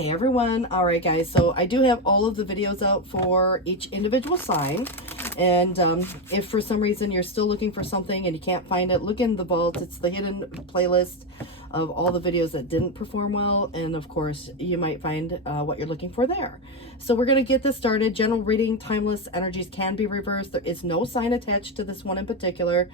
Hey everyone. All right guys, so I do have all of the videos out for each individual sign, and if for some reason you're still looking for something and you can't find it, look in the vault. It's the hidden playlist of all the videos that didn't perform well, and of course you might find what you're looking for there. So we're going to get this started. General reading, timeless energies can be reversed. There is no sign attached to this one in particular.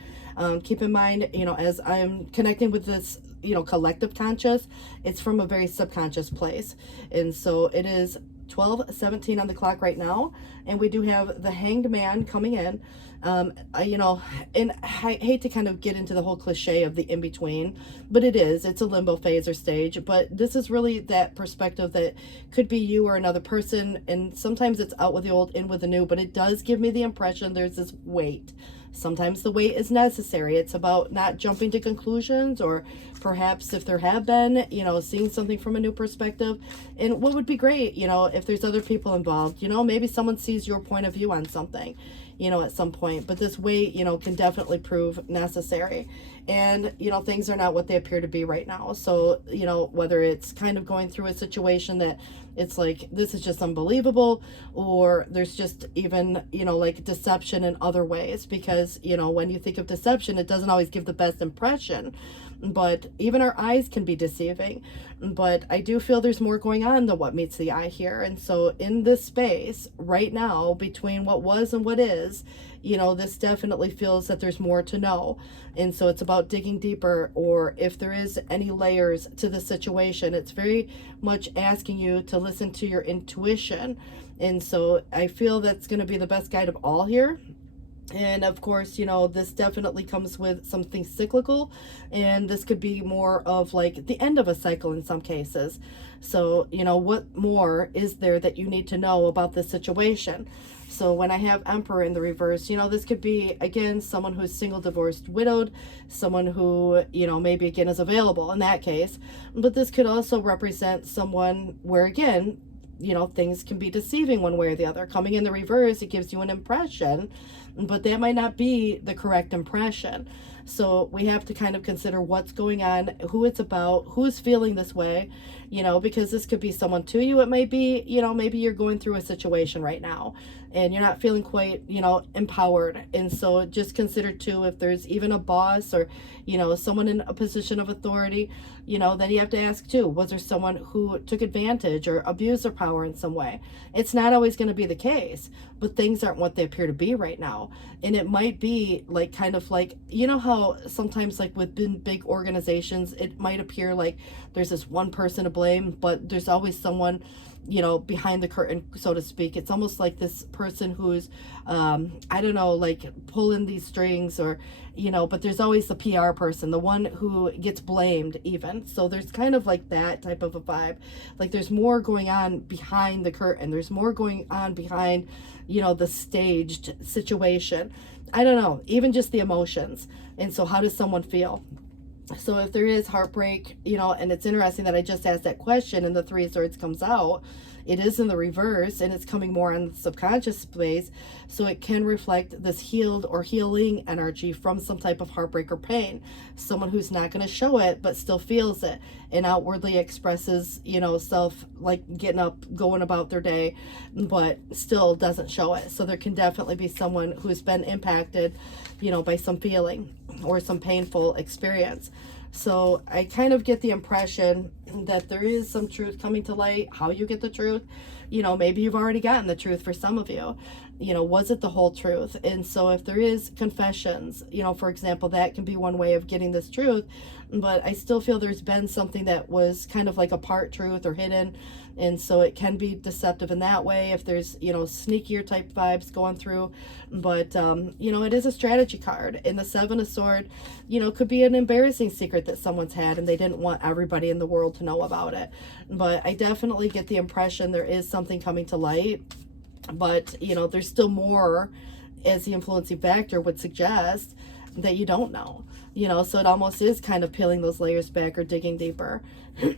Keep in mind, as I'm connecting with this collective conscious, it's from a very subconscious place. And so it is 12:17 on the clock right now, and we do have the Hanged Man coming in. And I hate to kind of get into the whole cliche of the in-between, but it's a limbo phase or stage. But this is really that perspective that could be you or another person, and sometimes it's out with the old, in with the new, but it does give me the impression there's this weight. Sometimes the wait is necessary. It's about not jumping to conclusions, or perhaps if there have been, seeing something from a new perspective. And what would be great, if there's other people involved, maybe someone sees your point of view on something, at some point. But this wait, can definitely prove necessary. And, things are not what they appear to be right now. So, whether it's kind of going through a situation that it's like, this is just unbelievable, or there's just even, like deception in other ways, because, when you think of deception, it doesn't always give the best impression, but even our eyes can be deceiving. But I do feel there's more going on than what meets the eye here. And so in this space right now, between what was and what is, this definitely feels that there's more to know. And so it's about digging deeper, or if there is any layers to the situation, it's very much asking you to listen to your intuition. And so I feel that's going to be the best guide of all here. And of course, this definitely comes with something cyclical, and this could be more of like the end of a cycle in some cases. So, what more is there that you need to know about this situation? So when I have Emperor in the reverse, this could be, again, someone who's single, divorced, widowed, someone who, maybe again is available in that case. But this could also represent someone where, again, things can be deceiving one way or the other. Coming in the reverse, it gives you an impression, but that might not be the correct impression. So we have to kind of consider what's going on, who it's about, who's feeling this way, because this could be someone to you. It might be, maybe you're going through a situation right now and you're not feeling quite, empowered. And so just consider too, if there's even a boss or, someone in a position of authority, then you have to ask too, was there someone who took advantage or abused their power in some way? It's not always going to be the case, but things aren't what they appear to be right now. And it might be like, kind of like, how sometimes like within big organizations, it might appear like there's this one person to blame, but there's always someone, behind the curtain, so to speak. It's almost like this person who's, I don't know, like pulling these strings, or, but there's always the PR person, the one who gets blamed even. So there's kind of like that type of a vibe. Like there's more going on behind the curtain. There's more going on behind, the staged situation. I don't know, even just the emotions. And so how does someone feel? So if there is heartbreak, and it's interesting that I just asked that question and the Three of Swords comes out, it is in the reverse, and it's coming more on the subconscious space. So it can reflect this healed or healing energy from some type of heartbreak or pain. Someone who's not going to show it, but still feels it and outwardly expresses, self, like getting up, going about their day, but still doesn't show it. So there can definitely be someone who's been impacted, by some feeling or some painful experience. So I kind of get the impression that there is some truth coming to light. How you get the truth, maybe you've already gotten the truth for some of you. Was it the whole truth? And so if there is confessions, for example, that can be one way of getting this truth. But I still feel there's been something that was kind of like a part truth or hidden. And so it can be deceptive in that way if there's, sneakier type vibes going through. But, it is a strategy card. And the Seven of Swords, could be an embarrassing secret that someone's had and they didn't want everybody in the world to know about it. But I definitely get the impression there is something coming to light. But, there's still more, as the influencing factor would suggest, that you don't know. you know, so it almost is kind of peeling those layers back or digging deeper.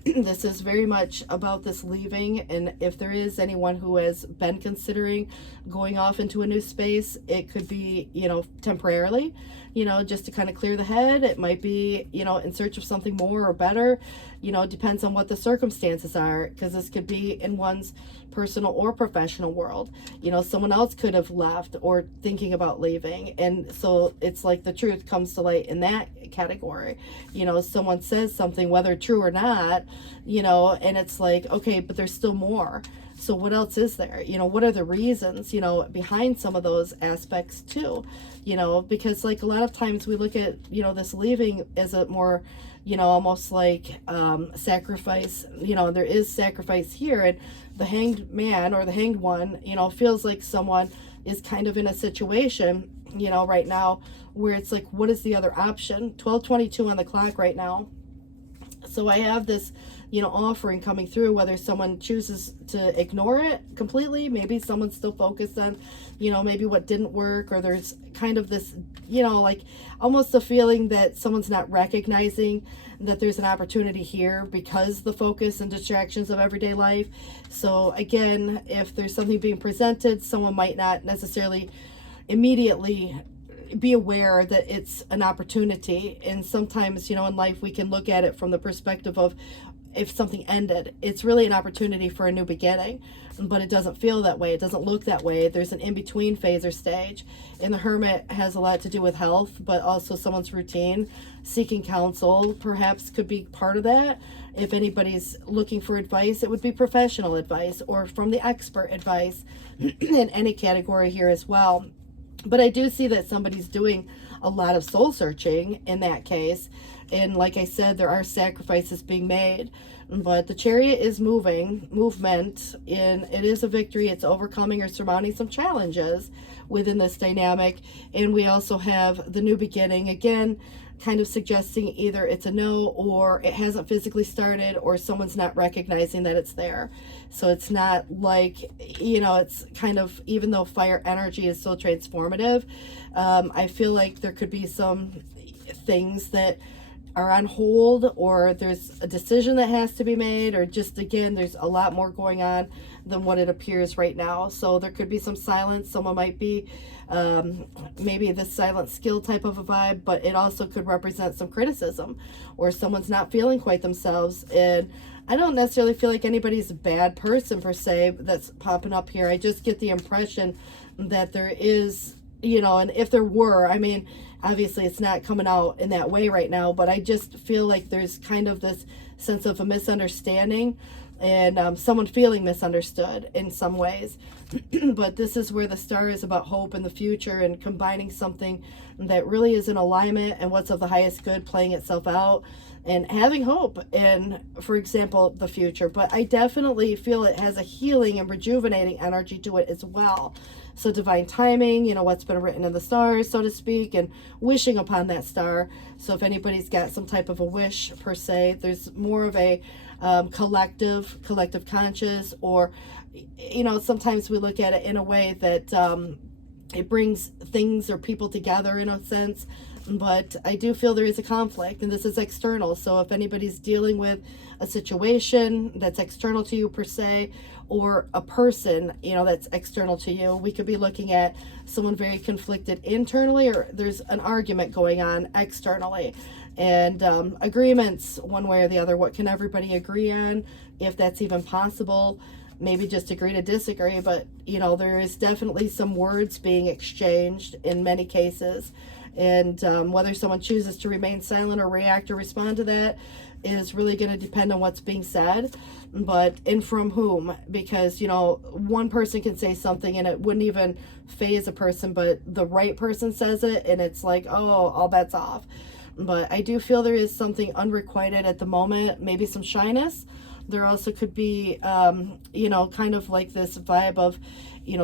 This is very much about this leaving, and if there is anyone who has been considering going off into a new space, it could be, you know, temporarily, you know, just to kind of clear the head. It might be, you know, in search of something more or better, you know, it depends on what the circumstances are, because this could be in one's personal or professional world. You know, someone else could have left or thinking about leaving, and so it's like the truth comes to light in that category. You know, someone says something, whether true or not, you know, and it's like, okay, but there's still more. So what else is there? You know, what are the reasons, you know, behind some of those aspects too? You know, because like a lot of times we look at, you know, this leaving as a more, you know, almost like sacrifice. You know, there is sacrifice here, and the hanged man or the hanged one, you know, feels like someone is kind of in a situation, you know, right now where it's like, what is the other option? 12:22 on the clock right now. So I have this, you know, offering coming through, whether someone chooses to ignore it completely, maybe someone's still focused on, you know, maybe what didn't work, or there's kind of this, you know, like almost a feeling that someone's not recognizing that there's an opportunity here because the focus and distractions of everyday life. So again, if there's something being presented, someone might not necessarily immediately be aware that it's an opportunity. And sometimes, you know, in life we can look at it from the perspective of, if something ended, it's really an opportunity for a new beginning, but it doesn't feel that way. It doesn't look that way. There's an in-between phase or stage, and the Hermit has a lot to do with health, but also someone's routine. Seeking counsel perhaps could be part of that. If anybody's looking for advice, it would be professional advice or from the expert advice in any category here as well. But I do see that somebody's doing a lot of soul searching in that case. And like I said, there are sacrifices being made. But the Chariot is movement, and it is a victory. It's overcoming or surmounting some challenges within this dynamic. And we also have the new beginning, again, kind of suggesting either it's a no, or it hasn't physically started, or someone's not recognizing that it's there. So it's not like, you know, it's kind of, even though fire energy is so transformative, I feel like there could be some things that are on hold, or there's a decision that has to be made, or just, again, there's a lot more going on than what it appears right now. So there could be some silence. Someone might be maybe this silent skill type of a vibe, but it also could represent some criticism, or someone's not feeling quite themselves. And I don't necessarily feel like anybody's a bad person per se that's popping up here. I just get the impression that there is, you know, and if there were, I mean, obviously it's not coming out in that way right now, but I just feel like there's kind of this sense of a misunderstanding, and someone feeling misunderstood in some ways. But this is where the star is about hope in the future, and combining something that really is in alignment and what's of the highest good playing itself out, and having hope in, for example, the future. But I definitely feel it has a healing and rejuvenating energy to it as well. So divine timing, you know, what's been written in the stars, so to speak, and wishing upon that star. So if anybody's got some type of a wish per se, there's more of a collective conscious, or, you know, sometimes we look at it in a way that it brings things or people together in a sense. But I do feel there is a conflict, and this is external. So if anybody's dealing with a situation that's external to you per se, or a person, you know, that's external to you, we could be looking at someone very conflicted internally, or there's an argument going on externally. And agreements one way or the other. What can everybody agree on, if that's even possible? Maybe just agree to disagree, but, you know, there is definitely some words being exchanged in many cases. And whether someone chooses to remain silent or react or respond to that is really going to depend on what's being said, but and from whom. Because, you know, one person can say something and it wouldn't even faze a person, but the right person says it and it's like, oh, all bets off. But I do feel there is something unrequited at the moment, maybe some shyness. There also could be, you know, kind of like this vibe of,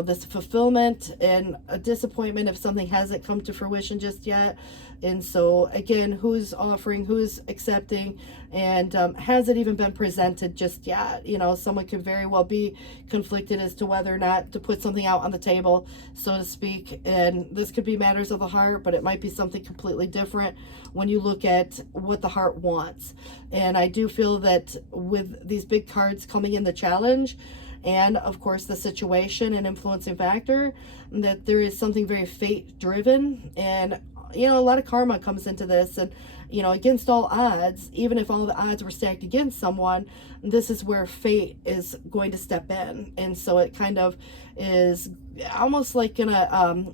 this fulfillment and a disappointment if something hasn't come to fruition just yet. And so again, who's offering, who's accepting, and has it even been presented just yet? Someone could very well be conflicted as to whether or not to put something out on the table, so to speak. And this could be matters of the heart, but it might be something completely different when you look at what the heart wants. And I do feel that with these big cards coming in the challenge, and of course the situation and influencing factor, that there is something very fate driven. And a lot of karma comes into this. And against all odds, even if all the odds were stacked against someone, this is where fate is going to step in. And so it kind of is almost like gonna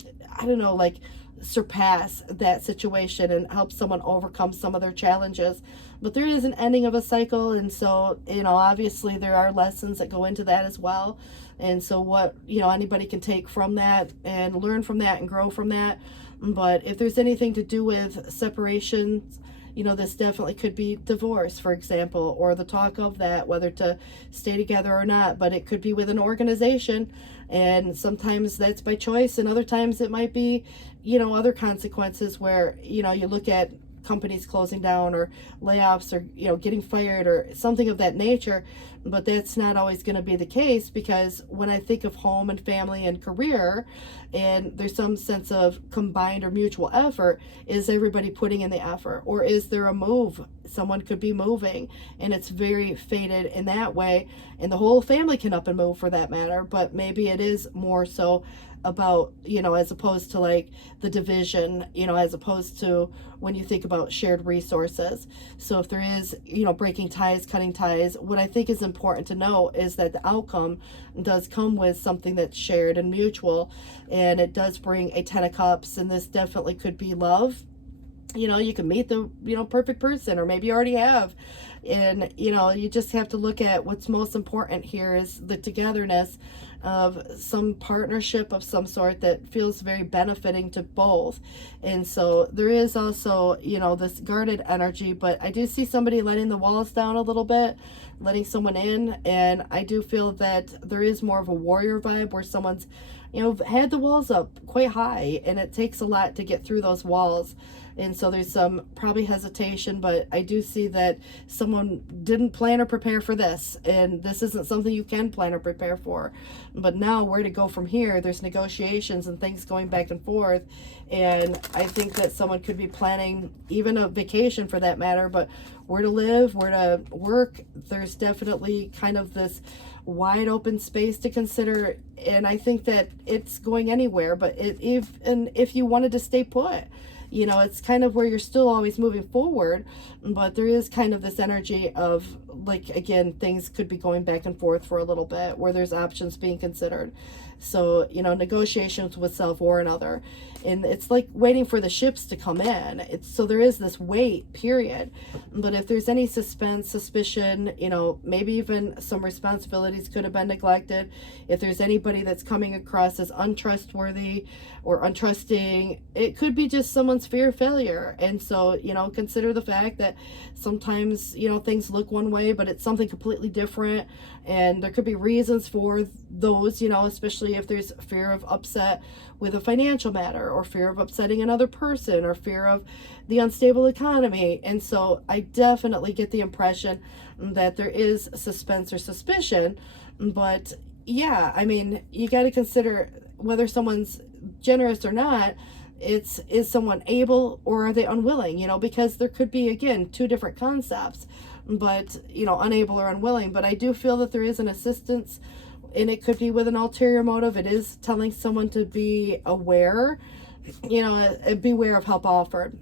like surpass that situation and help someone overcome some of their challenges. But there is an ending of a cycle, and so obviously there are lessons that go into that as well. And so what anybody can take from that and learn from that and grow from that. But if there's anything to do with separations, this definitely could be divorce, for example, or the talk of that, whether to stay together or not. But it could be with an organization, and sometimes that's by choice, and other times it might be, other consequences where, you look at companies closing down or layoffs or, getting fired or something of that nature. But that's not always going to be the case, because when I think of home and family and career, and there's some sense of combined or mutual effort, is everybody putting in the effort, or is there a move? Someone could be moving, and it's very fated in that way, and the whole family can up and move for that matter. But maybe it is more so about, as opposed to like the division, as opposed to when you think about shared resources. So if there is, breaking ties, cutting ties, what I think is important to know is that the outcome does come with something that's shared and mutual, and it does bring a 10 of cups. And this definitely could be love. You can meet the, perfect person, or maybe you already have. And, you just have to look at what's most important here is the togetherness of some partnership of some sort that feels very benefiting to both. And so there is also, this guarded energy, but I do see somebody letting the walls down a little bit, letting someone in. And I do feel that there is more of a warrior vibe where someone's, had the walls up quite high, and it takes a lot to get through those walls. And so there's some probably hesitation, but I do see that someone didn't plan or prepare for this, and this isn't something you can plan or prepare for. But now where to go from here, there's negotiations and things going back and forth. And I think that someone could be planning even a vacation for that matter, but where to live, where to work, there's definitely kind of this wide open space to consider. And I think that it's going anywhere, but if you wanted to stay put, it's kind of where you're still always moving forward, but there is kind of this energy of, like, again, things could be going back and forth for a little bit where there's options being considered. So, negotiations with self or another. And it's like waiting for the ships to come in. So there is this wait period. But if there's any suspense, suspicion, maybe even some responsibilities could have been neglected. If there's anybody that's coming across as untrustworthy or untrusting, it could be just someone's fear of failure. And so, consider the fact that sometimes, things look one way, but it's something completely different. And there could be reasons for those, especially if there's fear of upset with a financial matter, or fear of upsetting another person, or fear of the unstable economy. And so I definitely get the impression that there is suspense or suspicion. But yeah, I mean, you got to consider whether someone's generous or not. Is someone able, or are they unwilling? Because there could be, again, two different concepts, but unable or unwilling. But I do feel that there is an assistance, and it could be with an ulterior motive. It is telling someone to be aware, beware of help offered.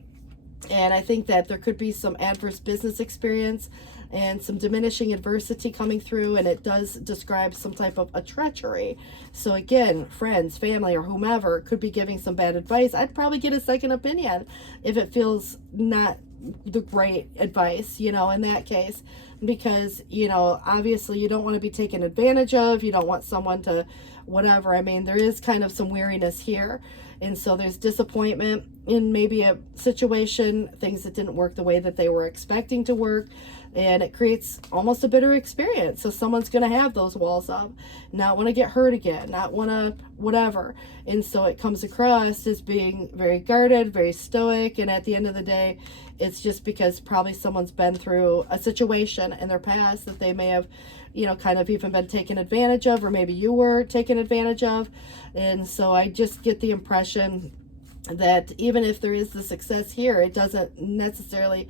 And I think that there could be some adverse business experience and some diminishing adversity coming through, and it does describe some type of a treachery. So again, friends, family, or whomever could be giving some bad advice. I'd probably get a second opinion if it feels not the great advice, in that case, because, obviously you don't want to be taken advantage of. You don't want someone to whatever. I mean, there is kind of some weariness here. And so there's disappointment, in maybe a situation, things that didn't work the way that they were expecting to work, and it creates almost a bitter experience. So someone's going to have those walls up, not want to get hurt again, not want to whatever. And so it comes across as being very guarded, very stoic. And at the end of the day, it's just because probably someone's been through a situation in their past that they may have, you know, kind of even been taken advantage of, or maybe you were taken advantage of. And so I just get the impression that even if there is the success here, it doesn't necessarily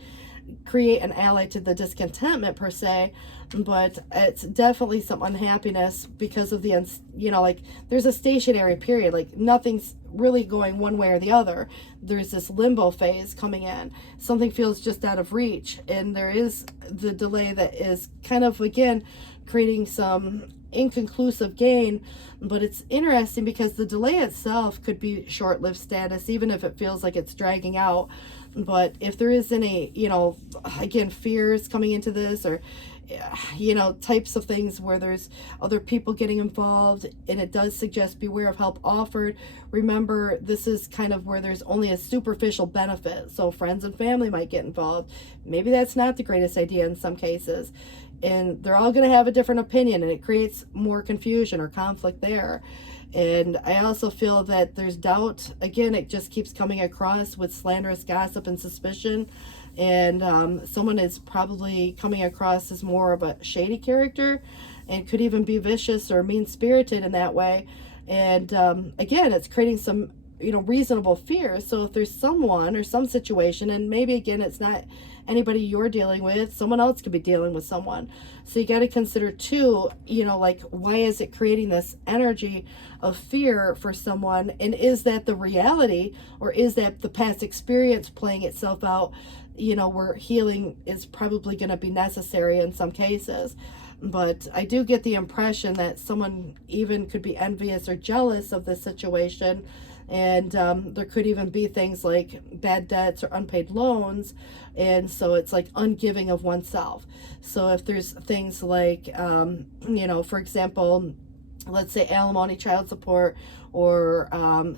create an ally to the discontentment per se, but it's definitely some unhappiness because of the, you know, like there's a stationary period, like nothing's really going one way or the other. There's this limbo phase coming in. Something feels just out of reach, and there is the delay that is kind of, again, creating some inconclusive gain. But it's interesting because the delay itself could be short-lived status, even if it feels like it's dragging out. But if there is any, you know, again, fears coming into this, or, you know, types of things where there's other people getting involved, and it does suggest beware of help offered. Remember, this is kind of where there's only a superficial benefit. So friends and family might get involved. Maybe that's not the greatest idea in some cases. And they're all going to have a different opinion, and it creates more confusion or conflict there. And I also feel that there's doubt. Again, it just keeps coming across with slanderous gossip and suspicion. And someone is probably coming across as more of a shady character, and could even be vicious or mean-spirited in that way. And again, it's creating some, you know, reasonable fear. So if there's someone or some situation, and maybe again, it's not anybody you're dealing with, someone else could be dealing with someone. So you got to consider too, you know, like, why is it creating this energy of fear for someone? And is that the reality, or is that the past experience playing itself out, you know, where healing is probably going to be necessary in some cases? But I do get the impression that someone even could be envious or jealous of this situation. And there could even be things like bad debts or unpaid loans. And so it's like ungiving of oneself. So if there's things like, you know, for example, let's say alimony, child support, or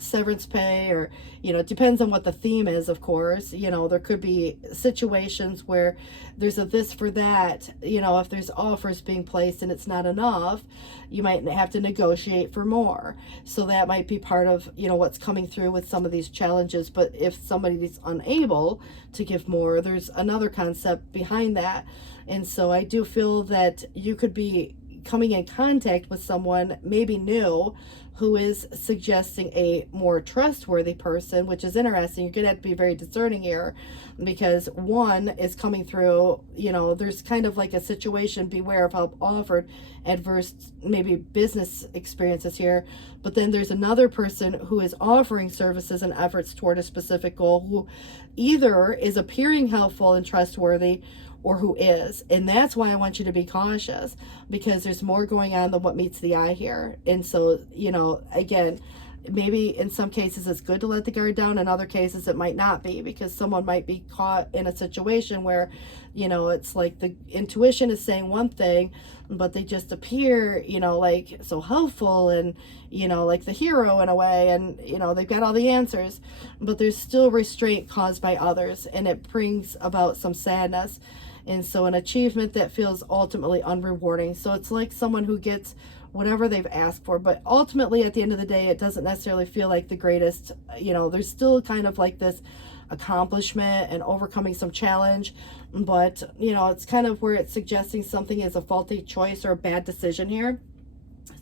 severance pay, or, you know, it depends on what the theme is, of course. You know, there could be situations where there's a this for that. You know, if there's offers being placed and it's not enough, you might have to negotiate for more. So that might be part of, you know, what's coming through with some of these challenges. But if somebody's unable to give more, there's another concept behind that. And so I do feel that you could be coming in contact with someone maybe new who is suggesting a more trustworthy person, which is interesting. You're going to have to be very discerning here, because one is coming through, you know, there's kind of like a situation, beware of help offered, adverse maybe business experiences here. But then there's another person who is offering services and efforts toward a specific goal, who either is appearing helpful and trustworthy, or who is. And that's why I want you to be cautious, because there's more going on than what meets the eye here. And so, you know, again, maybe in some cases it's good to let the guard down. In other cases it might not be, because someone might be caught in a situation where, you know, it's like the intuition is saying one thing, but they just appear, you know, like so helpful and, you know, like the hero in a way, and, you know, they've got all the answers, but there's still restraint caused by others, and it brings about some sadness. And so an achievement that feels ultimately unrewarding. So it's like someone who gets whatever they've asked for, but ultimately at the end of the day, it doesn't necessarily feel like the greatest. You know, there's still kind of like this accomplishment and overcoming some challenge, but, you know, it's kind of where it's suggesting something is a faulty choice or a bad decision here.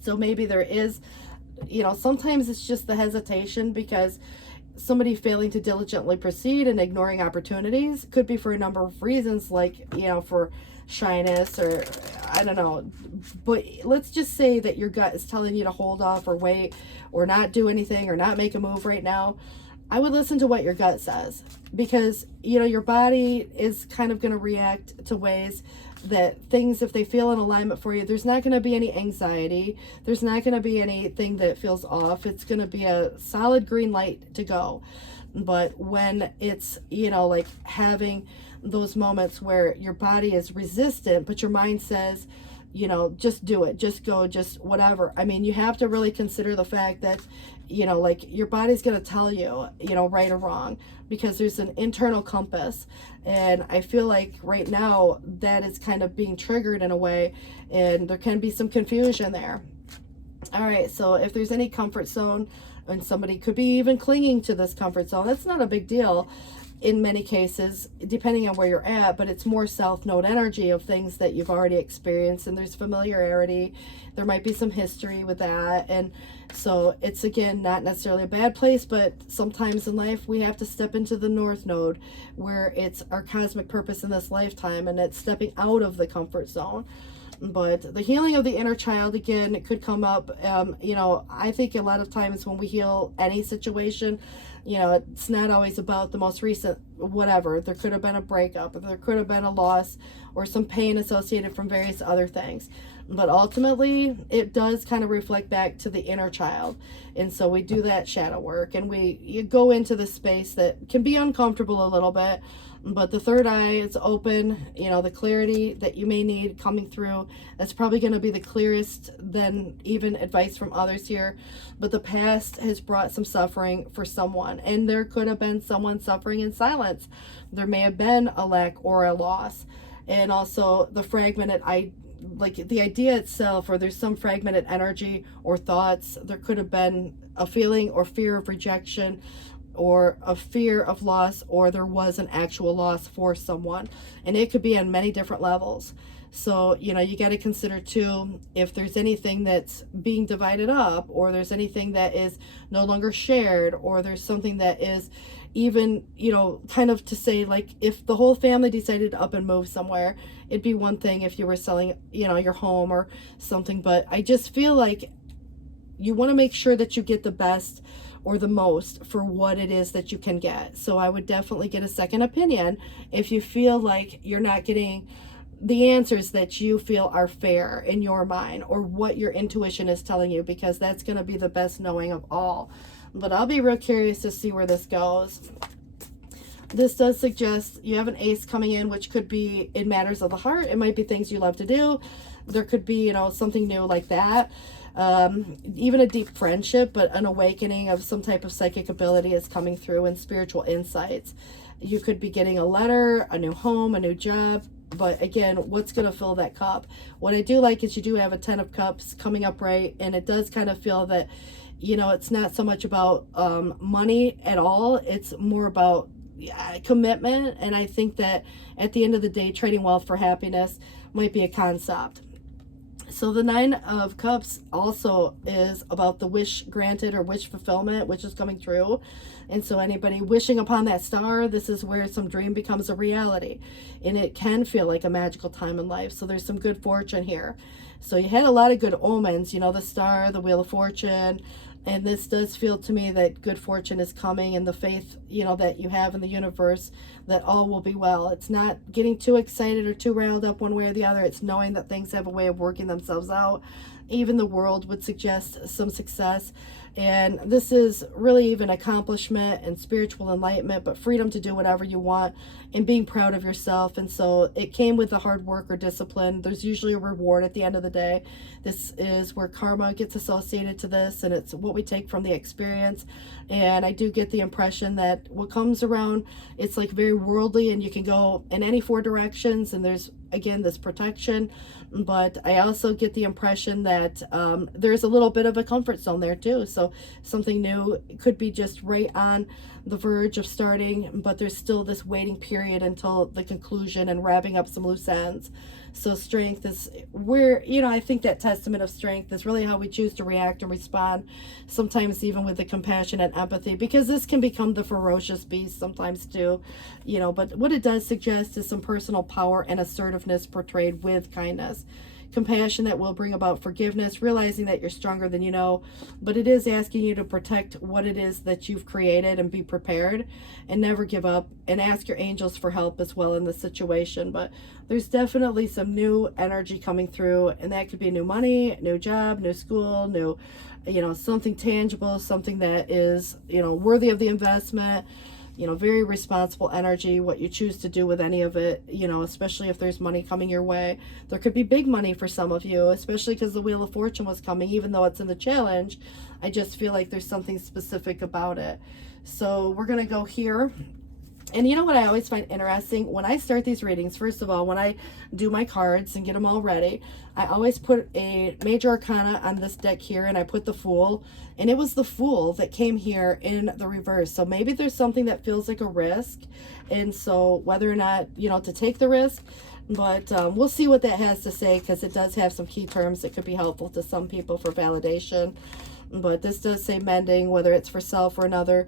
So maybe there is, you know, sometimes it's just the hesitation because somebody failing to diligently proceed and ignoring opportunities. Could be for a number of reasons, like, you know, for shyness, or I don't know. But let's just say that your gut is telling you to hold off or wait or not do anything or not make a move right now. I would listen to what your gut says, because, you know, your body is kind of going to react to ways that things, if they feel in alignment for you, there's not going to be any anxiety. There's not going to be anything that feels off. It's going to be a solid green light to go. But when it's, you know, like having those moments where your body is resistant, but your mind says, just do it, just go, just whatever. I mean, you have to really consider the fact that, like your body's going to tell you, right or wrong, because there's an internal compass. And I feel like right now that is kind of being triggered in a way, and there can be some confusion there. All right, so if there's any comfort zone, and somebody could be even clinging to this comfort zone, that's not a big deal in many cases, depending on where you're at, but it's more south node energy of things that you've already experienced, and there's familiarity. There might be some history with that, and so it's, again, not necessarily a bad place, but sometimes in life we have to step into the north node, where it's our cosmic purpose in this lifetime, and it's stepping out of the comfort zone. But the healing of the inner child, again, it could come up. I think a lot of times when we heal any situation, it's not always about the most recent whatever. There could have been a breakup, or there could have been a loss, or some pain associated from various other things. But ultimately, it does kind of reflect back to the inner child. And so we do that shadow work, and you go into the space that can be uncomfortable a little bit. But the third eye is open, the clarity that you may need coming through. That's probably going to be the clearest than even advice from others here. But the past has brought some suffering for someone, and there could have been someone suffering in silence. There may have been a lack or a loss. And also the fragmented, like the idea itself, or there's some fragmented energy or thoughts. There could have been a feeling or fear of rejection, or a fear of loss, or there was an actual loss for someone, and it could be on many different levels. So you got to consider too, if there's anything that's being divided up, or there's anything that is no longer shared, or there's something that is even kind of to say, like, if the whole family decided to up and move somewhere, it'd be one thing if you were selling your home or something. But I just feel like you want to make sure that you get the best or the most for what it is that you can get. So I would definitely get a second opinion if you feel like you're not getting the answers that you feel are fair in your mind, or what your intuition is telling you, because that's going to be the best knowing of all. But I'll be real curious to see where this goes. This does suggest you have an ace coming in, which could be in matters of the heart. It might be things you love to do. There could be, something new like that. Even a deep friendship, but an awakening of some type of psychic ability is coming through, and spiritual insights. You could be getting a letter, a new home, a new job. But again, what's going to fill that cup? What I do like is you do have a 10 of cups coming up, right? And it does kind of feel that, it's not so much about money at all. It's more about commitment. And I think that at the end of the day, trading wealth for happiness might be a concept. So the 9 of Cups also is about the wish granted, or wish fulfillment, which is coming true. And so anybody wishing upon that star, this is where some dream becomes a reality. And it can feel like a magical time in life. So there's some good fortune here. So you had a lot of good omens, the star, the Wheel of Fortune. And this does feel to me that good fortune is coming, and the faith, that you have in the universe, that all will be well. It's not getting too excited or too riled up one way or the other. It's knowing that things have a way of working themselves out. Even the world would suggest some success. And this is really even accomplishment and spiritual enlightenment, but freedom to do whatever you want and being proud of yourself. And so it came with the hard work or discipline. There's usually a reward at the end of the day. This is where karma gets associated to this, and it's what we take from the experience. And I do get the impression that what comes around, it's like very worldly, and you can go in any 4 directions, and there's, again, this protection. But I also get the impression that there's a little bit of a comfort zone there too. So something new could be just right on the verge of starting, but there's still this waiting period until the conclusion and wrapping up some loose ends. So strength is where, I think that testament of strength is really how we choose to react and respond, sometimes even with the compassion and empathy, because this can become the ferocious beast sometimes too, but what it does suggest is some personal power and assertiveness portrayed with kindness. Compassion that will bring about forgiveness, realizing that you're stronger than you know, but it is asking you to protect what it is that you've created and be prepared and never give up, and ask your angels for help as well in this situation. But there's definitely some new energy coming through, and that could be new money, new job, new school, new, something tangible, something that is, worthy of the investment. you know, very responsible energy, what you choose to do with any of it, you know, especially if there's money coming your way. There could be big money for some of you, especially because the Wheel of Fortune was coming, even though it's in the challenge. I just feel like there's something specific about it. So we're going to go here. And you know what I always find interesting? When I start these readings, first of all, when I do my cards and get them all ready, I always put a major arcana on this deck here, and I put the Fool. And it was the Fool that came here in the reverse. So maybe there's something that feels like a risk. And so whether or not, you know, to take the risk, but we'll see what that has to say, because it does have some key terms that could be helpful to some people for validation. But this does say mending, whether it's for self or another.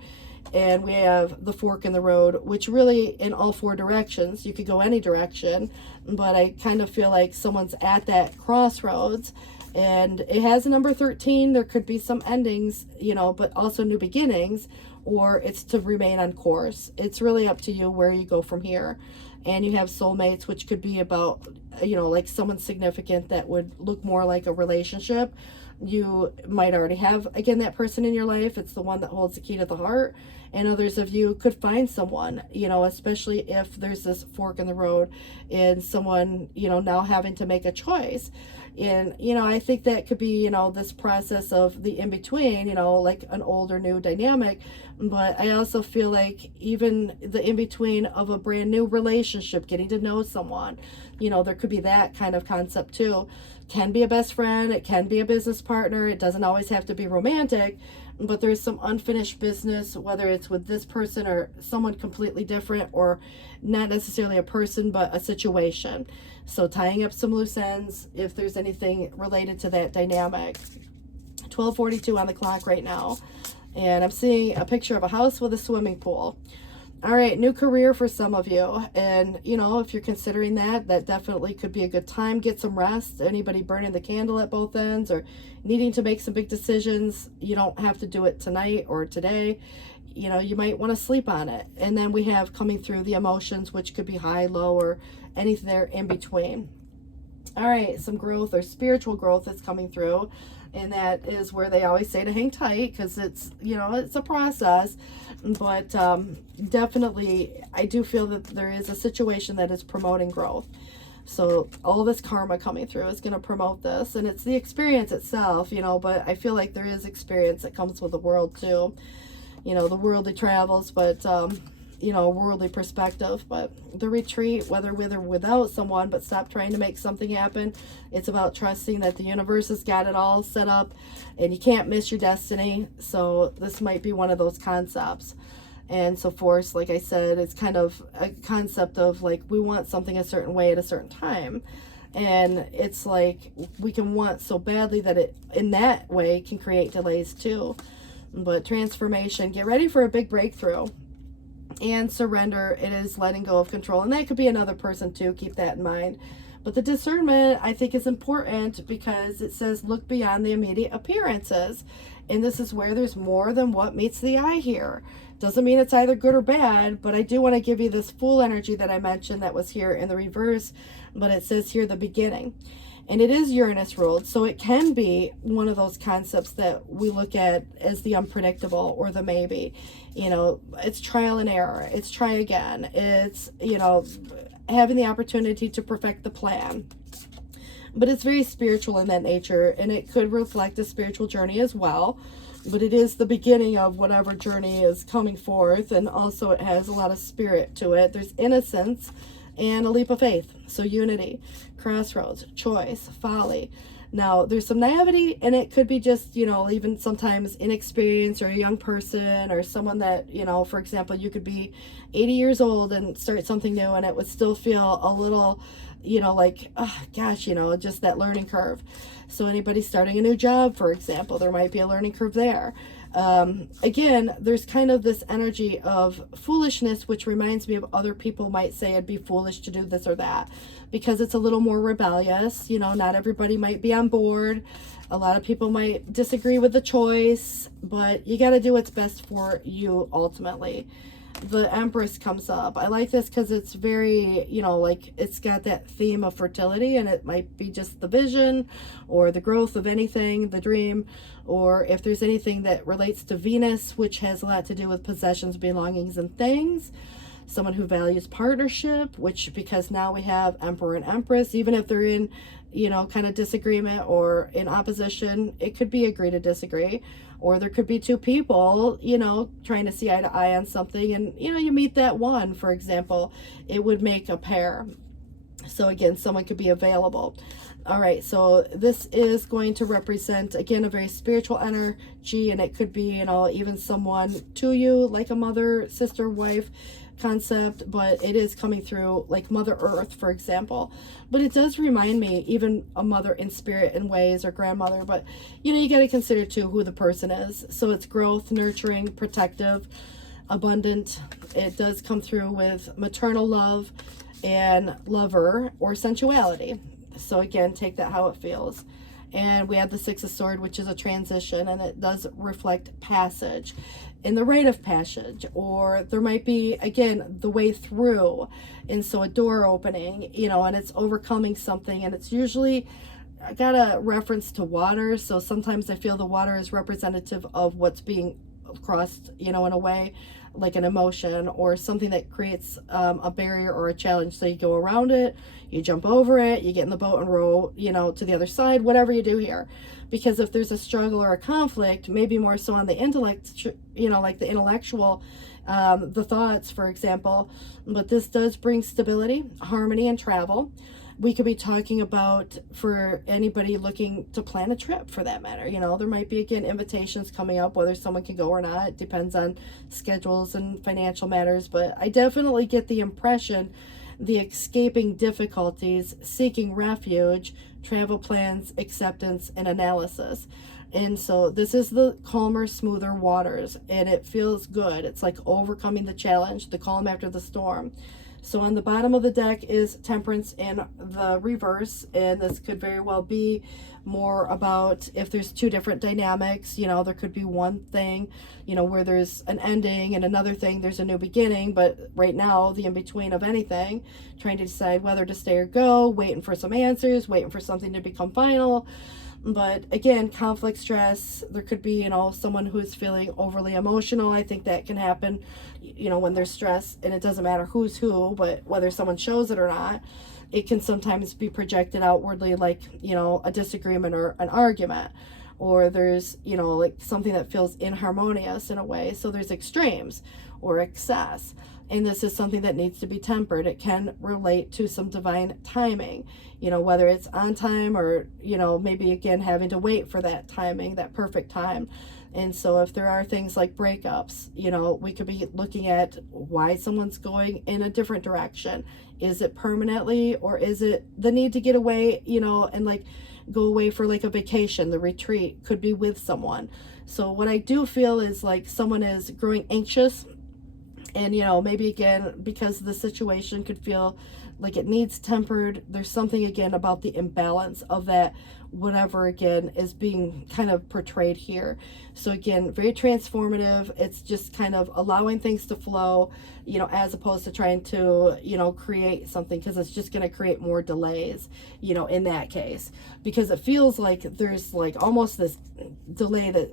And we have the fork in the road, which really in all four directions, you could go any direction, but I kind of feel like someone's at that crossroads, and it has a number 13. There could be some endings, you know, but also new beginnings, or it's to remain on course. It's really up to you where you go from here. And you have soulmates, which could be about, you know, like someone significant that would look more like a relationship. You might already have, again, that person in your life. It's the one that holds the key to the heart. And others of you could find someone, you know, especially if there's this fork in the road and someone, you know, now having to make a choice. And, you know, I think that could be, you know, this process of the in-between, you know, like an old or new dynamic. But I also feel like even the in-between of a brand new relationship, getting to know someone, you know, there could be that kind of concept too. Can be a best friend, it can be a business partner, it doesn't always have to be romantic, but there's some unfinished business, whether it's with this person or someone completely different, or not necessarily a person, but a situation. So tying up some loose ends, if there's anything related to that dynamic. 12:42 on the clock right now. And I'm seeing a picture of a house with a swimming pool. All right, new career for some of you. And, you know, if you're considering that, that definitely could be a good time. Get some rest. Anybody burning the candle at both ends or needing to make some big decisions, you don't have to do it tonight or today. You know, you might want to sleep on it. And then we have coming through the emotions, which could be high, low, or anything there in between. All right, some growth or spiritual growth is coming through. And that is where they always say to hang tight, because it's, you know, it's a process. But definitely, I do feel that there is a situation that is promoting growth. So all this karma coming through is going to promote this. And it's the experience itself, you know, but I feel like there is experience that comes with the world too. You know, the worldly travels, but, you know, worldly perspective. But the retreat, whether with or without someone, but stop trying to make something happen. It's about trusting that the universe has got it all set up and you can't miss your destiny. So this might be one of those concepts. And so force, like I said, it's kind of a concept of like, we want something a certain way at a certain time. And it's like, we can want so badly that it, in that way, can create delays too. But transformation, get ready for a big breakthrough. And surrender, it is letting go of control. And that could be another person too, keep that in mind. But the discernment, I think, is important because it says look beyond the immediate appearances. And this is where there's more than what meets the eye here. Doesn't mean it's either good or bad, but I do want to give you this Fool energy that I mentioned that was here in the reverse, but it says here the beginning. And it is Uranus ruled, so it can be one of those concepts that we look at as the unpredictable or the maybe. You know, it's trial and error. It's try again. It's, you know, having the opportunity to perfect the plan. But it's very spiritual in that nature, and it could reflect a spiritual journey as well. But it is the beginning of whatever journey is coming forth, and also it has a lot of spirit to it. There's innocence and a leap of faith. So unity, crossroads, choice, folly. Now, there's some naivety, and it could be just, you know, even sometimes inexperience or a young person or someone that, you know, for example, you could be 80 years old and start something new, and it would still feel a little, you know, like, oh, gosh, you know, just that learning curve. So anybody starting a new job, for example, there might be a learning curve there. Again, there's kind of this energy of foolishness, which reminds me of other people might say it'd be foolish to do this or that because it's a little more rebellious. You know, not everybody might be on board. A lot of people might disagree with the choice, but you got to do what's best for you ultimately. the Empress comes up. I like this because it's very, you know, like it's got that theme of fertility, and it might be just the vision or the growth of anything, the dream, or if there's anything that relates to Venus, which has a lot to do with possessions, belongings, and things. Someone who values partnership, which, because now we have Emperor and Empress, even if they're in, you know, kind of disagreement or in opposition, it could be agree to disagree. Or there could be two people, you know, trying to see eye to eye on something, and, you know, you meet that one, for example, it would make a pair. So again, someone could be available. All right, so this is going to represent, again, a very spiritual energy, and it could be, you know, even someone to you, like a mother, sister, wife concept, but it is coming through like Mother Earth, for example. But it does remind me, even a mother in spirit in ways, or grandmother, but, you know, you got to consider too who the person is. So it's growth, nurturing, protective, abundant. It does come through with maternal love and lover or sensuality. So again, take that how it feels. And we have the Six of Swords, which is a transition, and it does reflect passage, in the rite of passage, or there might be, again, the way through, and so a door opening, you know, and it's overcoming something, and it's usually, I got a reference to water, so sometimes I feel the water is representative of what's being crossed, you know, in a way, like an emotion or something that creates a barrier or a challenge. So you go around it, you jump over it, you get in the boat and row, you know, to the other side, whatever you do here. Because if there's a struggle or a conflict, maybe more so on the intellect, you know, like the intellectual, the thoughts, for example, but this does bring stability, harmony, and travel. We could be talking about, for anybody looking to plan a trip, for that matter, you know, there might be, again, invitations coming up, whether someone can go or not. It depends on schedules and financial matters, but I definitely get the impression the escaping difficulties, seeking refuge, travel plans, acceptance, and analysis. And so this is the calmer, smoother waters, and it feels good. It's like overcoming the challenge, the calm after the storm. So on the bottom of the deck is Temperance in the reverse, and this could very well be more about if there's two different dynamics, you know, there could be one thing, you know, where there's an ending, and another thing, there's a new beginning, but right now, the in-between of anything, trying to decide whether to stay or go, waiting for some answers, waiting for something to become final. But again, conflict, stress, there could be, you know, someone who's feeling overly emotional. I think that can happen, you know, when there's stress, and it doesn't matter who's who, but whether someone shows it or not, it can sometimes be projected outwardly, like, you know, a disagreement or an argument, or there's, you know, like something that feels inharmonious in a way. So there's extremes or excess. And this is something that needs to be tempered. It can relate to some divine timing, you know, whether it's on time or, you know, maybe again having to wait for that timing, that perfect time. And so if there are things like breakups, you know, we could be looking at why someone's going in a different direction. Is it permanently, or is it the need to get away, you know, and like go away for like a vacation? The retreat could be with someone. So what I do feel is like someone is growing anxious, and, you know, maybe again, because the situation could feel like it needs tempered. There's something again about the imbalance of that, whatever again is being kind of portrayed here. So again, very transformative. It's just kind of allowing things to flow, you know, as opposed to trying to, you know, create something, because it's just going to create more delays, you know, in that case, because it feels like there's like almost this delay that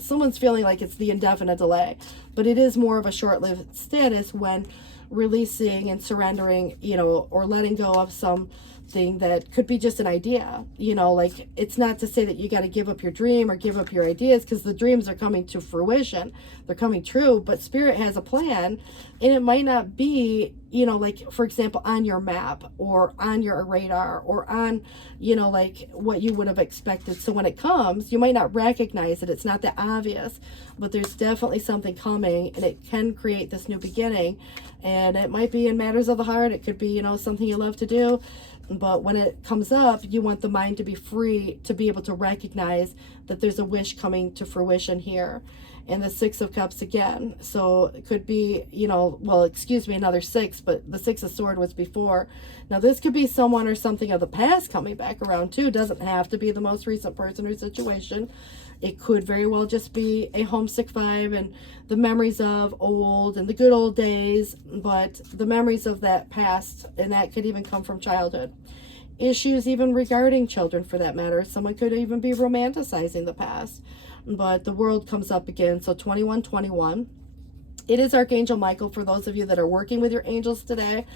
someone's feeling like it's the indefinite delay, but it is more of a short-lived status when releasing and surrendering, you know, or letting go of something that could be just an idea, you know, like it's not to say that you got to give up your dream or give up your ideas, because the dreams are coming to fruition, they're coming true, but spirit has a plan, and it might not be, you know, like for example on your map or on your radar or on, you know, like what you would have expected. So when it comes, you might not recognize it, it's not that obvious, but there's definitely something coming, and it can create this new beginning. And it might be in matters of the heart, it could be, you know, something you love to do, but when it comes up, you want the mind to be free to be able to recognize that there's a wish coming to fruition here. and the Six of Cups again. So it could be, you know, well, excuse me, another six, but the Six of Swords was before. Now this could be someone or something of the past coming back around too. It doesn't have to be the most recent person or situation. It could very well just be a homesick vibe and the memories of old and the good old days, but the memories of that past, and that could even come from childhood. Issues even regarding children for that matter. Someone could even be romanticizing the past, but the world comes up again. So 2121. It is Archangel Michael for those of you that are working with your angels today.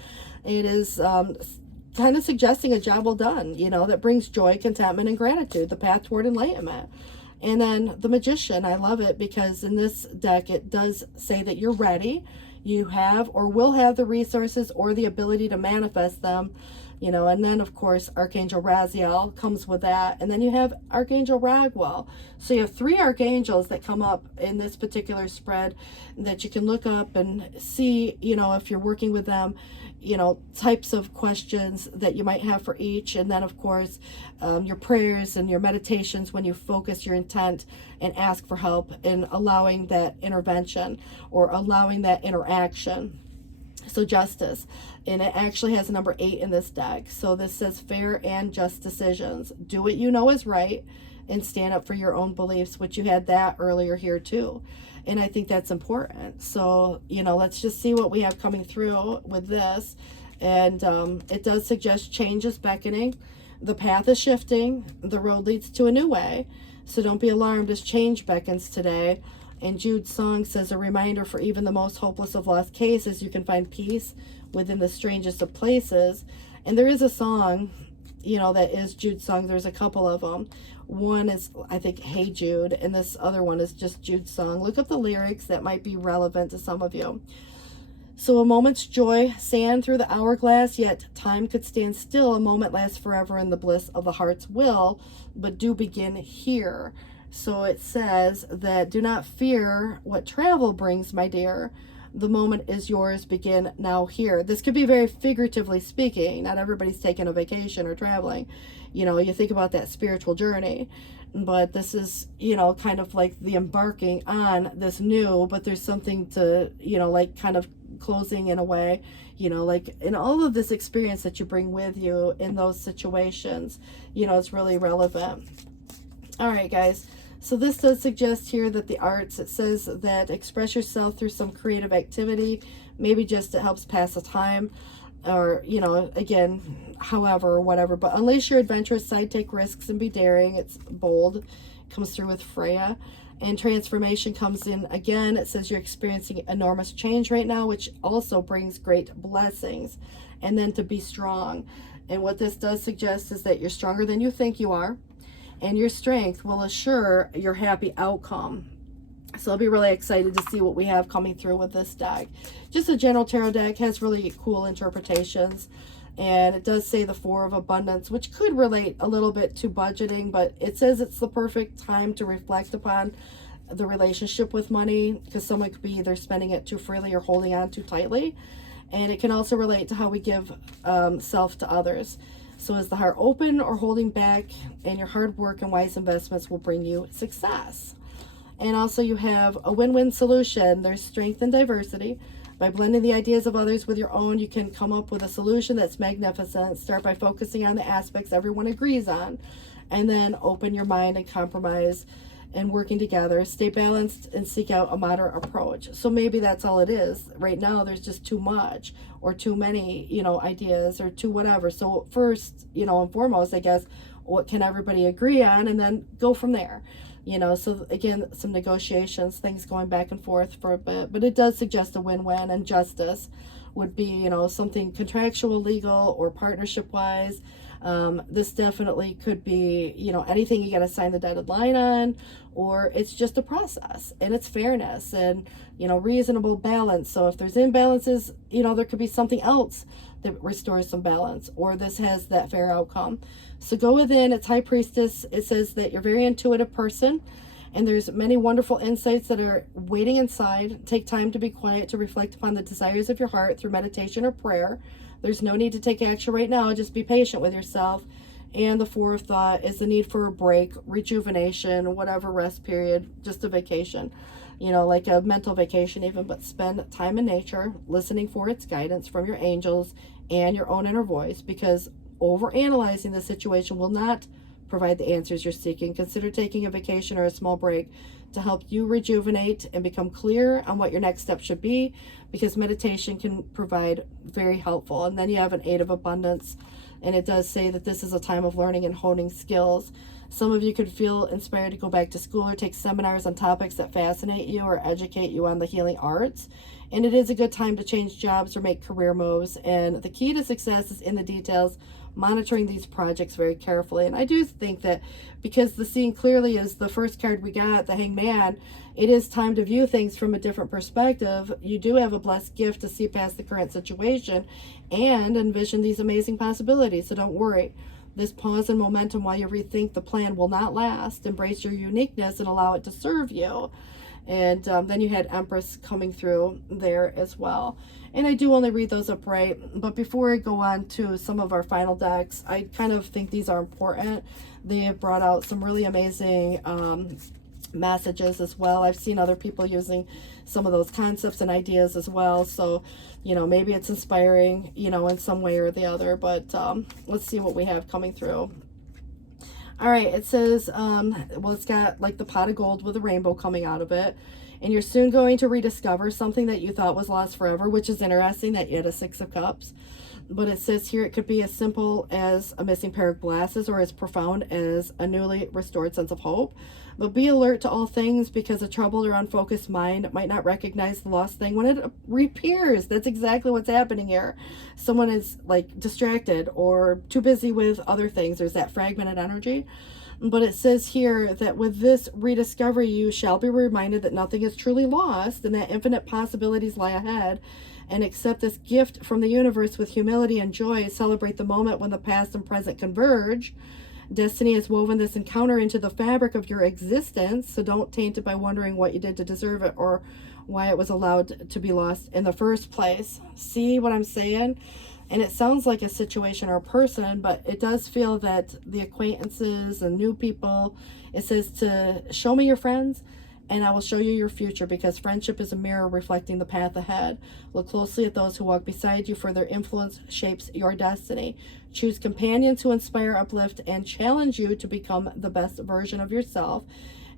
It is kind of suggesting a job well done, you know, that brings joy, contentment, and gratitude, the path toward enlightenment. And then the Magician, I love it because in this deck, it does say that you're ready. You have or will have the resources or the ability to manifest them, you know. And then, of course, Archangel Raziel comes with that. And then you have Archangel Raguel. So you have three archangels that come up in this particular spread that you can look up and see, you know, if you're working with them, you know, types of questions that you might have for each. And then, of course, your prayers and your meditations when you focus your intent and ask for help and allowing that intervention or allowing that interaction. So Justice, and it actually has a number 8 in this deck. So this says fair and just decisions. Do what you know is right and stand up for your own beliefs, which you had that earlier here too. And I think that's important. So, you know, let's just see what we have coming through with this. And it does suggest change is beckoning. The path is shifting. The road leads to a new way. So don't be alarmed as change beckons today. And Jude's song says, a reminder for even the most hopeless of lost cases, you can find peace within the strangest of places. And there is a song, you know, that is Jude's song. There's a couple of them. One is, I think, Hey Jude, and this other one is just Jude's song. Look up the lyrics that might be relevant to some of you. So a moment's joy, sand through the hourglass, yet time could stand still. A moment lasts forever in the bliss of the heart's will, but do begin here. So it says that do not fear what travel brings, my dear. The moment is yours, begin now here. This could be very figuratively speaking. Not everybody's taking a vacation or traveling. You know, you think about that spiritual journey. But this is, you know, kind of like the embarking on this new, but there's something to, you know, like kind of closing in a way, you know, like in all of this experience that you bring with you in those situations, you know, it's really relevant. All right, guys. So this does suggest here that the arts, it says that express yourself through some creative activity, maybe just it helps pass the time, or, you know, again, however, or whatever, but unleash your adventurous side, take risks and be daring. It's bold, comes through with Freya. And transformation comes in again. It says you're experiencing enormous change right now, which also brings great blessings. And then to be strong. And what this does suggest is that you're stronger than you think you are. And your strength will assure your happy outcome. So I'll be really excited to see what we have coming through with this deck. Just a general tarot deck, has really cool interpretations. And it does say the Four of Abundance, which could relate a little bit to budgeting, but it says it's the perfect time to reflect upon the relationship with money, because someone could be either spending it too freely or holding on too tightly. And it can also relate to how we give self to others. So is the heart open or holding back? And your hard work and wise investments will bring you success. And also you have a win-win solution. There's strength and diversity. By blending the ideas of others with your own, you can come up with a solution that's magnificent. Start by focusing on the aspects everyone agrees on. And then open your mind and compromise and working together. Stay balanced and seek out a moderate approach. So maybe that's all it is. Right now there's just too much or too many, you know, ideas or too whatever. So first, you know, and foremost, I guess, what can everybody agree on, and then go from there. You know, so again, some negotiations, things going back and forth for a bit, but it does suggest a win-win. And justice would be, you know, something contractual, legal, or partnership wise. This definitely could be, you know, anything you got to sign the dotted line on, or it's just a process, and it's fairness and, you know, reasonable balance. So if there's imbalances, you know, there could be something else that restores some balance, or this has that fair outcome. So go within. It's High Priestess. It says that you're a very intuitive person, and there's many wonderful insights that are waiting inside. Take time to be quiet, to reflect upon the desires of your heart through meditation or prayer. There's no need to take action right now. Just be patient with yourself And the fourth thought is the need for a break, rejuvenation, whatever rest period, just a vacation, you know, like a mental vacation even, but spend time in nature, listening for its guidance from your angels and your own inner voice, because overanalyzing the situation will not provide the answers you're seeking. Consider taking a vacation or a small break to help you rejuvenate and become clear on what your next step should be, because meditation can provide very helpful. And then you have an 8 of abundance, and it does say that this is a time of learning and honing skills. Some of you could feel inspired to go back to school or take seminars on topics that fascinate you or educate you on the healing arts. And it is a good time to change jobs or make career moves. And the key to success is in the details, monitoring these projects very carefully. And I do think that because the seeing clearly is the first card we got, the Hangman, it is time to view things from a different perspective. You do have a blessed gift to see past the current situation and envision these amazing possibilities. So don't worry. This pause and momentum while you rethink the plan will not last. Embrace your uniqueness and allow it to serve you. And then you had Empress coming through there as well. And I do only read those upright. But before I go on to some of our final decks, I kind of think these are important. They have brought out some really amazing messages as well. I've seen other people using some of those concepts and ideas as well. So, you know, maybe it's inspiring, you know, in some way or the other. But let's see what we have coming through. All right, it says, well, it's got like the pot of gold with a rainbow coming out of it. And you're soon going to rediscover something that you thought was lost forever, which is interesting that you had a 6 of cups. But it says here it could be as simple as a missing pair of glasses or as profound as a newly restored sense of hope. But be alert to all things, because a troubled or unfocused mind might not recognize the lost thing when it reappears. That's exactly what's happening here. Someone is like distracted or too busy with other things. There's that fragmented energy. But it says here that with this rediscovery, you shall be reminded that nothing is truly lost and that infinite possibilities lie ahead. And accept this gift from the universe with humility and joy. Celebrate the moment when the past and present converge. Destiny has woven this encounter into the fabric of your existence, so don't taint it by wondering what you did to deserve it or why it was allowed to be lost in the first place. See what I'm saying? And it sounds like a situation or a person, but it does feel that the acquaintances and new people, it says to show me your friends and I will show you your future, because friendship is a mirror reflecting the path ahead. Look closely at those who walk beside you, for their influence shapes your destiny. Choose companions who inspire, uplift, and challenge you to become the best version of yourself.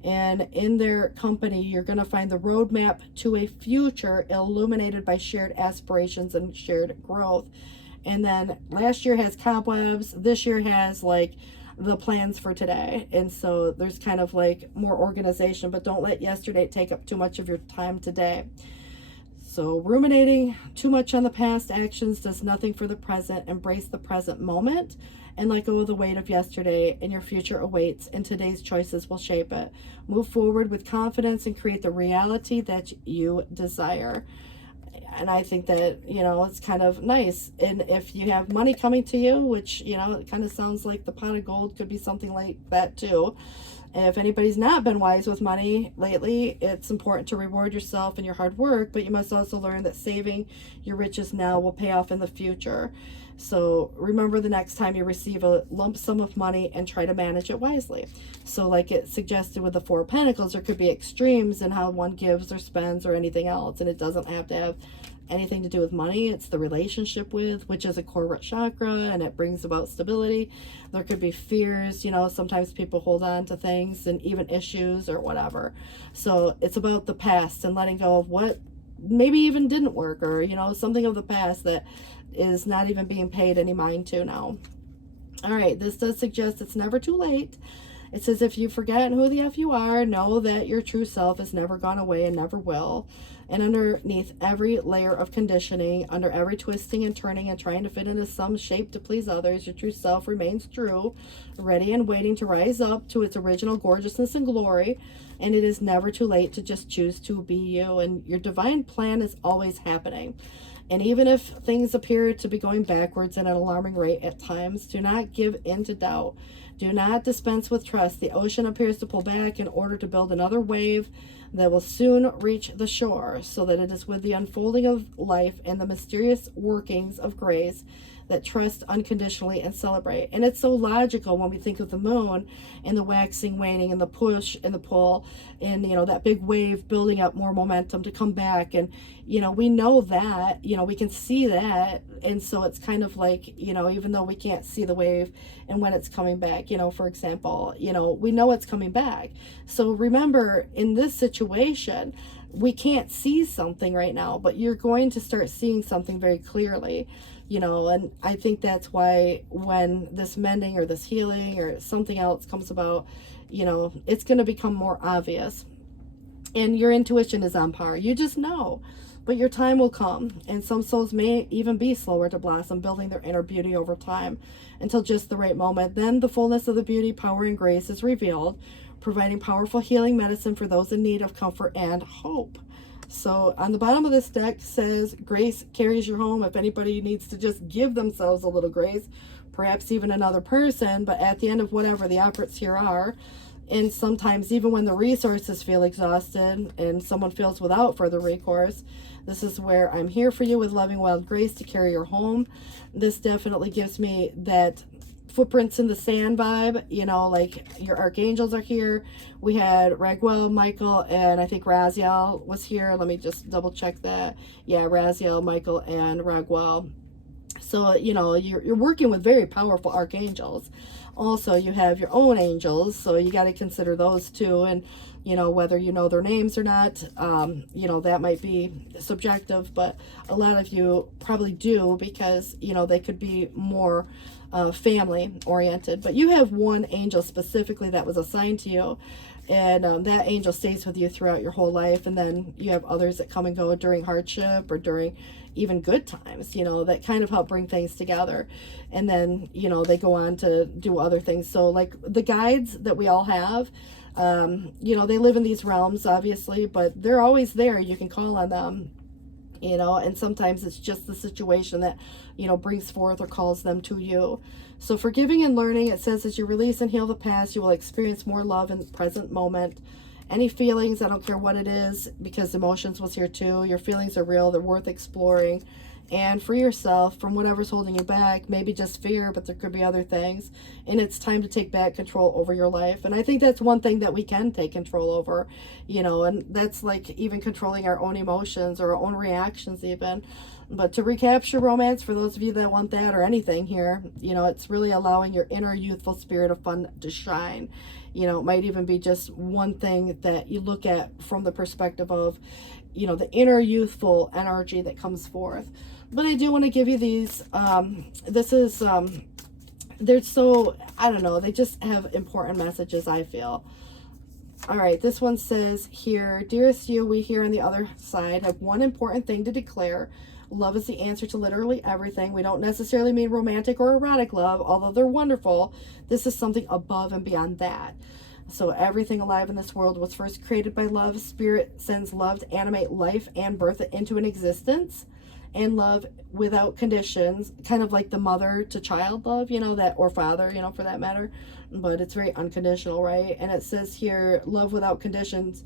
And in their company, you're going to find the roadmap to a future illuminated by shared aspirations and shared growth. And then last year has cobwebs. This year has like the plans for today. And so there's kind of like more organization, but don't let yesterday take up too much of your time today. So ruminating too much on the past actions does nothing for the present. Embrace the present moment and let go of the weight of yesterday, and your future awaits, and today's choices will shape it. Move forward with confidence and create the reality that you desire. And I think that, you know, it's kind of nice. And if you have money coming to you, which, you know, it kind of sounds like the pot of gold could be something like that too. And if anybody's not been wise with money lately, it's important to reward yourself and your hard work, but you must also learn that saving your riches now will pay off in the future. So remember the next time you receive a lump sum of money and try to manage it wisely. So like it suggested with the 4 of Pentacles, there could be extremes in how one gives or spends or anything else. And it doesn't have to have anything to do with money. It's the relationship with, which is a core root chakra, and it brings about stability. There could be fears, you know, sometimes people hold on to things and even issues or whatever. So it's about the past and letting go of what maybe even didn't work, or, you know, something of the past that is not even being paid any mind to now. All right, this does suggest it's never too late. It says if you've forgotten who the F you are, know that your true self has never gone away and never will. And underneath every layer of conditioning, under every twisting and turning and trying to fit into some shape to please others, your true self remains true, ready and waiting to rise up to its original gorgeousness and glory. And it is never too late to just choose to be you. And your divine plan is always happening. And even if things appear to be going backwards at an alarming rate at times, do not give in to doubt. Do not dispense with trust. The ocean appears to pull back in order to build another wave that will soon reach the shore, so that it is with the unfolding of life and the mysterious workings of grace that trust unconditionally and celebrate. And it's so logical when we think of the moon and the waxing, waning, and the push and the pull, and that big wave building up more momentum to come back. And we know that, we can see that. And so it's kind of like, even though we can't see the wave and when it's coming back, for example, we know it's coming back. So remember, in this situation, we can't see something right now, but you're going to start seeing something very clearly, and I think that's why when this mending or this healing or something else comes about, it's going to become more obvious. And your intuition is on par. You just know. But your time will come, and some souls may even be slower to blossom, building their inner beauty over time until just the right moment. Then the fullness of the beauty, power, and grace is revealed, providing powerful healing medicine for those in need of comfort and hope. So on the bottom of this deck says, grace carries you home. If anybody needs to just give themselves a little grace, perhaps even another person, but at the end of whatever the efforts here are, and sometimes even when the resources feel exhausted and someone feels without further recourse, this is where I'm here for you with loving wild grace to carry your home. This definitely gives me that footprints in the sand vibe, like your archangels are here. We had Raguel, Michael, and I think Raziel was here. Let me just double check that. Yeah, Raziel, Michael, and Raguel. So, you're working with very powerful archangels. Also, you have your own angels, so you got to consider those too. And, whether you know their names or not, that might be subjective, but a lot of you probably do because, they could be more family oriented. But you have one angel specifically that was assigned to you, and that angel stays with you throughout your whole life. And then you have others that come and go during hardship or during even good times, that kind of help bring things together. And then, they go on to do other things. So like the guides that we all have, they live in these realms, obviously, but they're always there. You can call on them, and sometimes it's just the situation that, brings forth or calls them to you. So forgiving and learning, it says, as you release and heal the past, you will experience more love in the present moment. Any feelings, I don't care what it is, because emotions was here too. Your feelings are real. They're worth exploring. And free yourself from whatever's holding you back. Maybe just fear, but there could be other things. And it's time to take back control over your life. And I think that's one thing that we can take control over, and that's like even controlling our own emotions or our own reactions even. But to recapture romance, for those of you that want that or anything here, it's really allowing your inner youthful spirit of fun to shine. It might even be just one thing that you look at from the perspective of, the inner youthful energy that comes forth. But I do want to give you these. This is, they're so, I don't know, they just have important messages, I feel. All right, this one says here, dearest you, we here on the other side have one important thing to declare. Love is the answer to literally everything. We don't necessarily mean romantic or erotic love, although they're wonderful. This is something above and beyond that. So everything alive in this world was first created by love. Spirit sends love to animate life and birth it into an existence. And love without conditions, kind of like the mother to child love, that, or father, for that matter. But it's very unconditional, right? And it says here, love without conditions.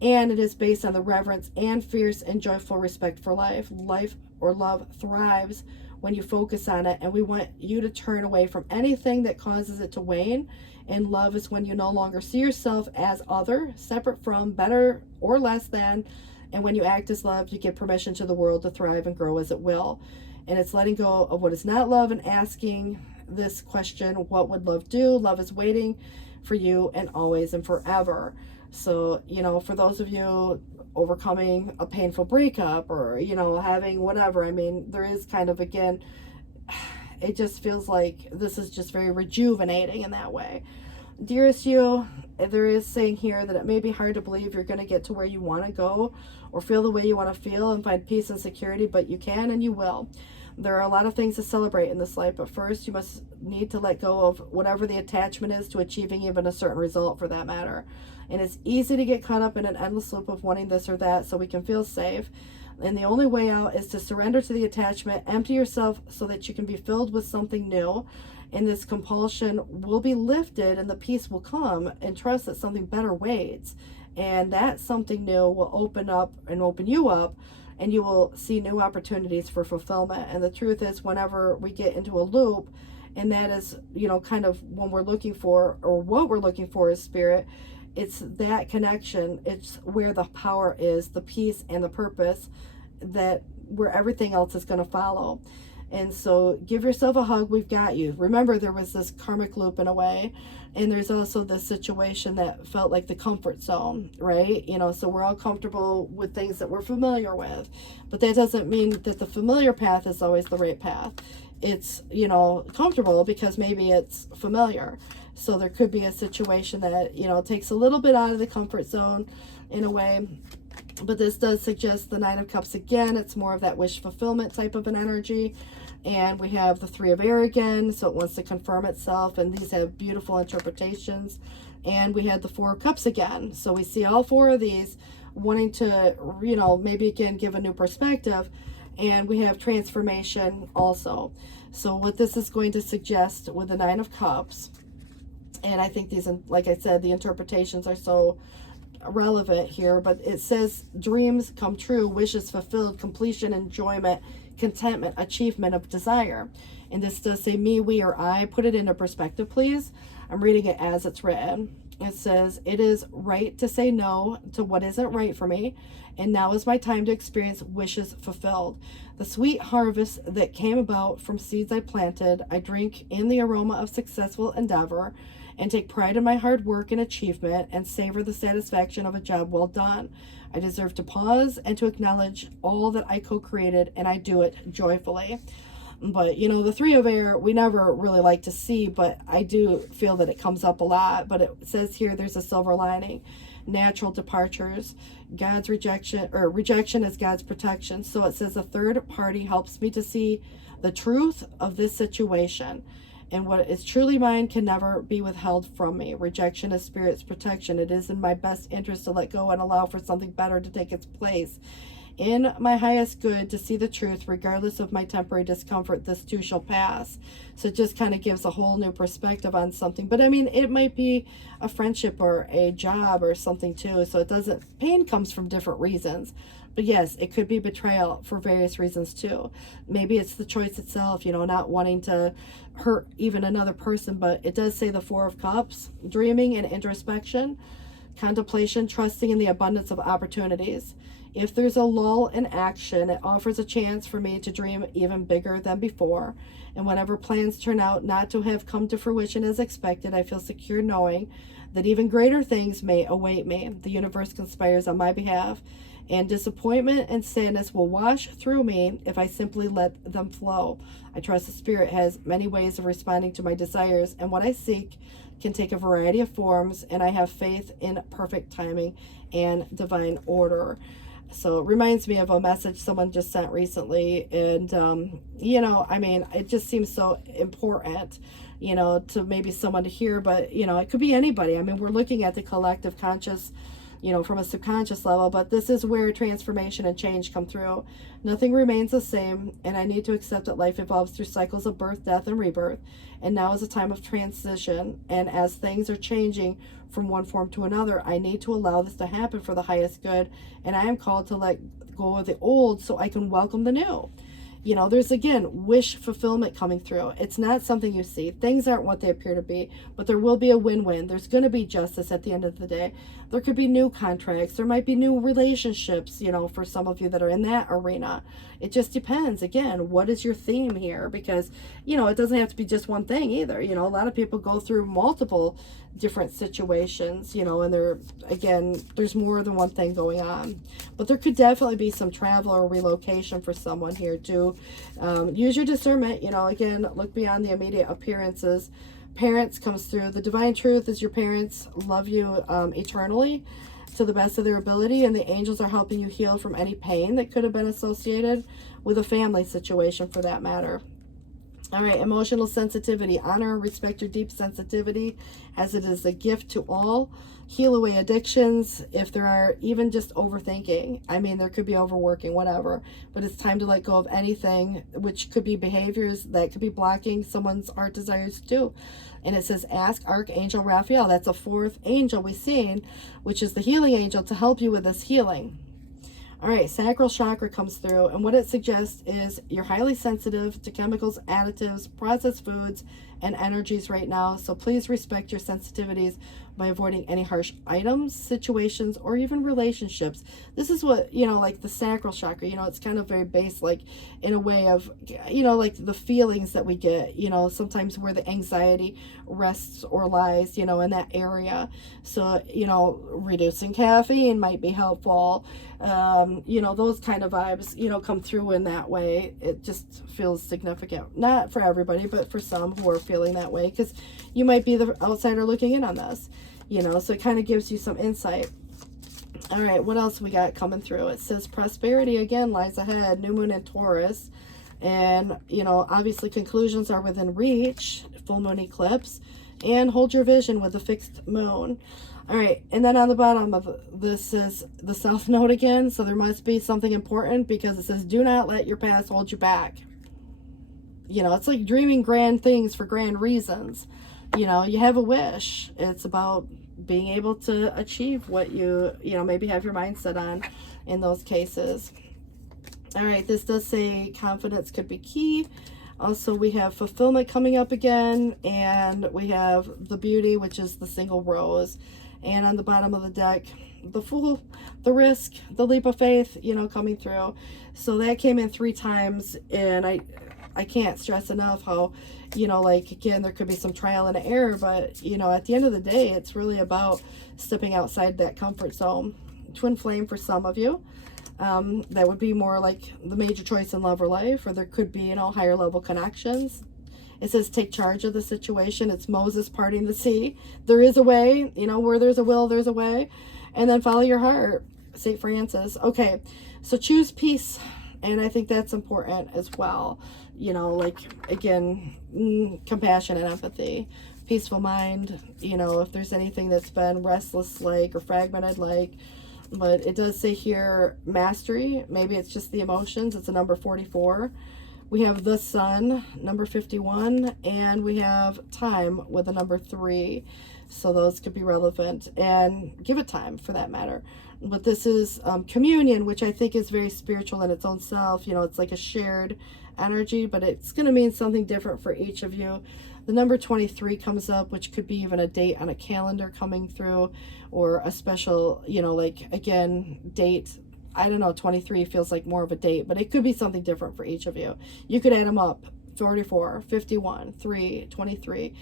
And it is based on the reverence and fierce and joyful respect for life. Life or love thrives when you focus on it, and we want you to turn away from anything that causes it to wane. And love is when you no longer see yourself as other, separate from, better, or less than. And when you act as love, you give permission to the world to thrive and grow as it will. And it's letting go of what is not love and asking this question, what would love do? Love is waiting for you and always and forever. So, for those of you overcoming a painful breakup or, having whatever, I mean, there is kind of, again, it just feels like this is just very rejuvenating in that way. Dearest you, there is saying here that it may be hard to believe you're going to get to where you want to go or feel the way you want to feel and find peace and security, but you can and you will. There are a lot of things to celebrate in this life, but first you must need to let go of whatever the attachment is to achieving even a certain result, for that matter. And it's easy to get caught up in an endless loop of wanting this or that so we can feel safe. And the only way out is to surrender to the attachment, empty yourself so that you can be filled with something new. And this compulsion will be lifted and the peace will come, and trust that something better waits. And that something new will open up and open you up and you will see new opportunities for fulfillment. And the truth is, whenever we get into a loop, and that is, you know, kind of when we're looking for, or what we're looking for is spirit, it's that connection. It's where the power is, the peace and the purpose, that where everything else is going to follow. And so give yourself a hug. We've got you. Remember, there was this karmic loop in a way, and there's also this situation that felt like the comfort zone, right? You know, so we're all comfortable with things that we're familiar with, but that doesn't mean that the familiar path is always the right path. It's, you know, comfortable because maybe it's familiar. So there could be a situation that, you know, takes a little bit out of the comfort zone in a way. But this does suggest the Nine of Cups again. It's more of that wish fulfillment type of an energy. And we have the Three of Air again, so it wants to confirm itself. And these have beautiful interpretations. And we had the Four of Cups again. So we see all four of these wanting to, you know, maybe again give a new perspective. And we have transformation also. So what this is going to suggest with the Nine of Cups, and I think these, like I said, the interpretations are so relevant here, but it says dreams come true, wishes fulfilled, completion, enjoyment, contentment, achievement of desire. And this does say me, we, or I. Put it into perspective, please. I'm reading it as it's written. It says, it is right to say no to what isn't right for me, and now is my time to experience wishes fulfilled. The sweet harvest that came about from seeds I planted, I drink in the aroma of successful endeavor, and take pride in my hard work and achievement, and savor the satisfaction of a job well done. I deserve to pause and to acknowledge all that I co-created, and I do it joyfully. But, you know, the Three of Air, we never really like to see, but I do feel that it comes up a lot. But it says here there's a silver lining. Natural departures, God's rejection, or rejection is God's protection. So it says a third party helps me to see the truth of this situation. And what is truly mine can never be withheld from me. Rejection is spirit's protection. It is in my best interest to let go and allow for something better to take its place. In my highest good to see the truth, regardless of my temporary discomfort, this too shall pass. So it just kind of gives a whole new perspective on something. But I mean, it might be a friendship or a job or something too. So it doesn't, pain comes from different reasons. But yes, it could be betrayal for various reasons too. Maybe it's the choice itself, you know, not wanting to hurt even another person. But it does say the Four of Cups, dreaming and introspection, contemplation, trusting in the abundance of opportunities. If there's a lull in action, it offers a chance for me to dream even bigger than before. And whenever plans turn out not to have come to fruition as expected, I feel secure knowing that even greater things may await me. The universe conspires on my behalf, and disappointment and sadness will wash through me if I simply let them flow. I trust the Spirit has many ways of responding to my desires, and what I seek can take a variety of forms, and I have faith in perfect timing and divine order. So it reminds me of a message someone just sent recently. And, you know, I mean, it just seems so important, you know, to maybe someone to hear, but, you know, it could be anybody. I mean, we're looking at the collective conscious, you know, from a subconscious level, but this is where transformation and change come through. Nothing remains the same, and I need to accept that life evolves through cycles of birth, death, and rebirth. And now is a time of transition, and as things are changing from one form to another, I need to allow this to happen for the highest good, and I am called to let go of the old so I can welcome the new. You know, there's, again, wish fulfillment coming through. It's not something you see. Things aren't what they appear to be, but there will be a win-win. There's going to be justice at the end of the day. There could be new contracts. There might be new relationships, you know, for some of you that are in that arena. It just depends. Again, what is your theme here? Because, you know, it doesn't have to be just one thing either. You know, a lot of people go through multiple different situations, you know, and there's more than one thing going on. But there could definitely be some travel or relocation for someone here too. Use your discernment, you know, again, look beyond the immediate appearances. Parents comes through. The divine truth is your parents love you eternally to the best of their ability, and the angels are helping you heal from any pain that could have been associated with a family situation for that matter. All right, emotional sensitivity. Honor and respect your deep sensitivity as it is a gift to all. Heal away addictions if there are even just overthinking. I mean, there could be overworking, whatever. But it's time to let go of anything, which could be behaviors that could be blocking someone's heart desires too. And it says, ask Archangel Raphael. That's a fourth angel we've seen, which is the healing angel, to help you with this healing. All right, sacral chakra comes through, and what it suggests is you're highly sensitive to chemicals, additives, processed foods, and energies right now. So please respect your sensitivities by avoiding any harsh items, situations, or even relationships. This is what, like the sacral chakra, it's kind of very base, like in a way of, like the feelings that we get, sometimes where the anxiety rests or lies, in that area. So, reducing caffeine might be helpful. Those kind of vibes, come through in that way. It just feels significant. Not for everybody, but for some who are feeling that way, because you might be the outsider looking in on this, so it kind of gives you some insight. All right, what else we got coming through? It says prosperity again lies ahead, new moon in Taurus. And, obviously conclusions are within reach, full moon eclipse, and hold your vision with the fixed moon. All right, and then on the bottom of this is the South Node again, so there must be something important, because it says, do not let your past hold you back. It's like dreaming grand things for grand reasons. You have a wish. It's about being able to achieve what you maybe have your mind set on in those cases. All right, this does say confidence could be key. Also, we have fulfillment coming up again, and we have the beauty, which is the single rose. And on the bottom of the deck, the fool, the risk, the leap of faith, coming through. So that came in 3 times, and I can't stress enough how, again, there could be some trial and error, but, at the end of the day, it's really about stepping outside that comfort zone. Twin flame for some of you. That would be more like the major choice in love or life, or there could be, higher level connections. It says take charge of the situation. It's Moses parting the sea. There is a way, where there's a will, there's a way. And then follow your heart, St. Francis. Okay, so choose peace. And I think that's important as well. Again, compassion and empathy, peaceful mind, if there's anything that's been restless like or fragmented like. But it does say here mastery. Maybe it's just the emotions. It's a number 44. We have the sun, number 51, and we have time with a number 3. So those could be relevant, and give it time for that matter. But this is communion, which I think is very spiritual in its own self. It's like a shared energy, but it's going to mean something different for each of you. The number 23 comes up, which could be even a date on a calendar coming through, or a special, again, date. I don't know, 23 feels like more of a date, but it could be something different for each of you. You could add them up, 44, 51, 3, 23.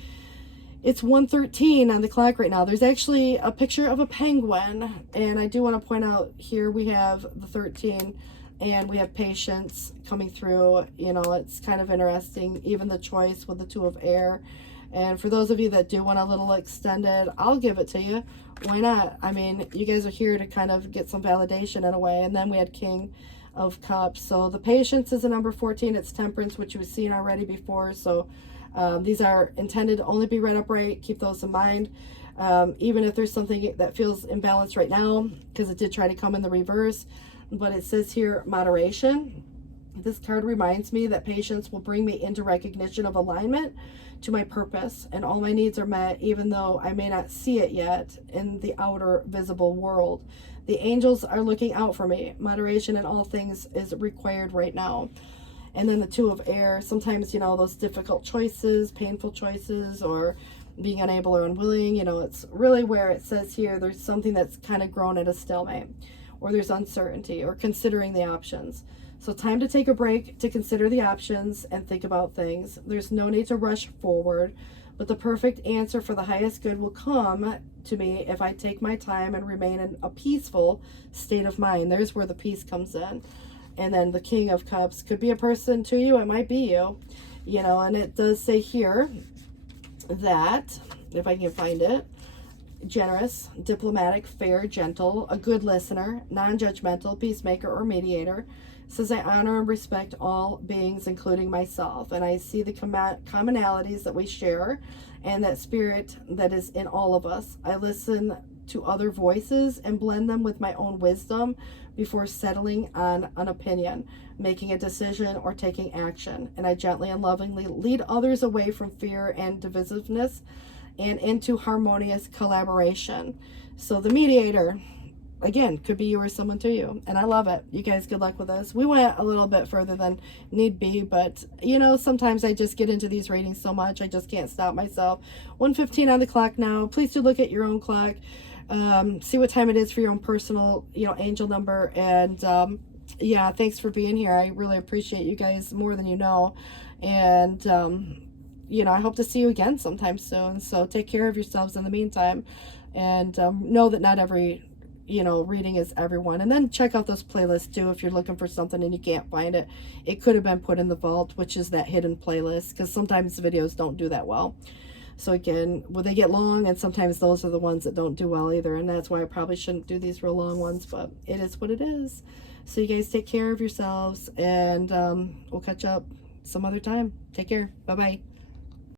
It's 1:13 on the clock right now. There's actually a picture of a penguin, and I do want to point out here we have the 13, and we have patience coming through. It's kind of interesting, even the choice with the 2 of air. And for those of you that do want a little extended, I'll give it to you. Why not? I mean, you guys are here to kind of get some validation in a way. And then we had King of Cups. So the patience is a number 14. It's temperance, which you've seen already before. So these are intended to only be read upright. Keep those in mind. Even if there's something that feels imbalanced right now, because it did try to come in the reverse. But it says here, moderation. This card reminds me that patience will bring me into recognition of alignment to my purpose, and all my needs are met, even though I may not see it yet in the outer visible world. The angels are looking out for me. Moderation in all things is required right now. And then the 2 of air, sometimes, those difficult choices, painful choices, or being unable or unwilling, it's really where it says here, there's something that's kind of grown at a stalemate, or there's uncertainty, or considering the options. So time to take a break, to consider the options and think about things. There's no need to rush forward, but the perfect answer for the highest good will come to me if I take my time and remain in a peaceful state of mind. There's where the peace comes in. And then the King of Cups could be a person to you. It might be you, and it does say here that, if I can find it, generous, diplomatic, fair, gentle, a good listener, non-judgmental, peacemaker, or mediator. Says I honor and respect all beings, including myself, and I see the commonalities that we share and that spirit that is in all of us. I listen to other voices and blend them with my own wisdom before settling on an opinion, making a decision, or taking action. And I gently and lovingly lead others away from fear and divisiveness and into harmonious collaboration. So the mediator, again, could be you or someone to you. And I love it. You guys, good luck with us. We went a little bit further than need be, but you know, sometimes I just get into these readings so much, I just can't stop myself. 1:15 on the clock now. Please do look at your own clock. See what time it is for your own personal, you know, angel number. And yeah, thanks for being here. I really appreciate you guys more than you know. And you know, I hope to see you again sometime soon. So take care of yourselves in the meantime. And know that not every, you know, reading is everyone. And then check out those playlists too if you're looking for something and you can't find it. It could have been put in the vault, which is that hidden playlist, because sometimes the videos don't do that well. So again, well, they get long, and sometimes those are the ones that don't do well either. And that's why I probably shouldn't do these real long ones, but it is what it is. So you guys take care of yourselves, and we'll catch up some other time. Take care. Bye-bye.